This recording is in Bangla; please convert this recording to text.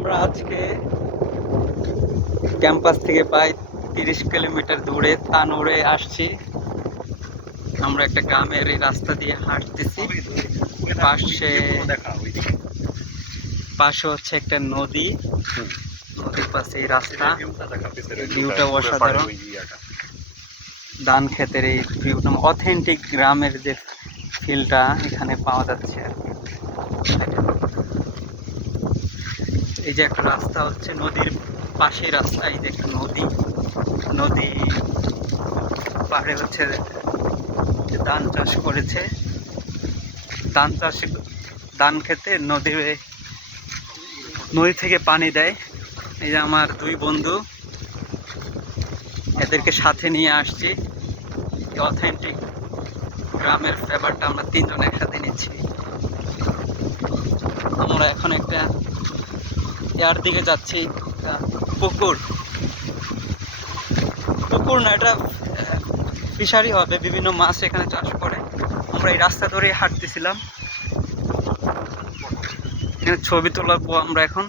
আমরা আজকে ক্যাম্পাস থেকে প্রায় 30 কিলোমিটার দূরে তানোরে আসছি। আমরা একটা গ্রামের এই রাস্তা দিয়ে হাঁটতেছি। পাশে হচ্ছে একটা নদী, নদীর পাশে এই রাস্তা। ভিউটা অসাধারণ। ধান ক্ষেতের এই ভিউটা অথেন্টিক গ্রামের যে ফিলটা এখানে পাওয়া যাচ্ছে আর কি। এই যে একটা রাস্তা হচ্ছে নদীর পাশে রাস্তা, এই যে একটা নদী, নদী পাড়ে হচ্ছে ধান চাষ করেছে। ধান খেতে নদী থেকে পানি দেয়। এই যে আমার দুই বন্ধু, এদেরকে সাথে নিয়ে আসছি। অথেন্টিক গ্রামের ফ্লেভারটা আমরা তিনজন একসাথে নিচ্ছি। আমরা এখন একটা ইয়ার দিকে যাচ্ছি, পুকুর না, এটা ফিশারি হবে, বিভিন্ন মাছ এখানে চাষ করে। আমরা এই রাস্তা ধরে হাঁটতেছিলাম, এখানে ছবি তোলাবো আমরা এখন।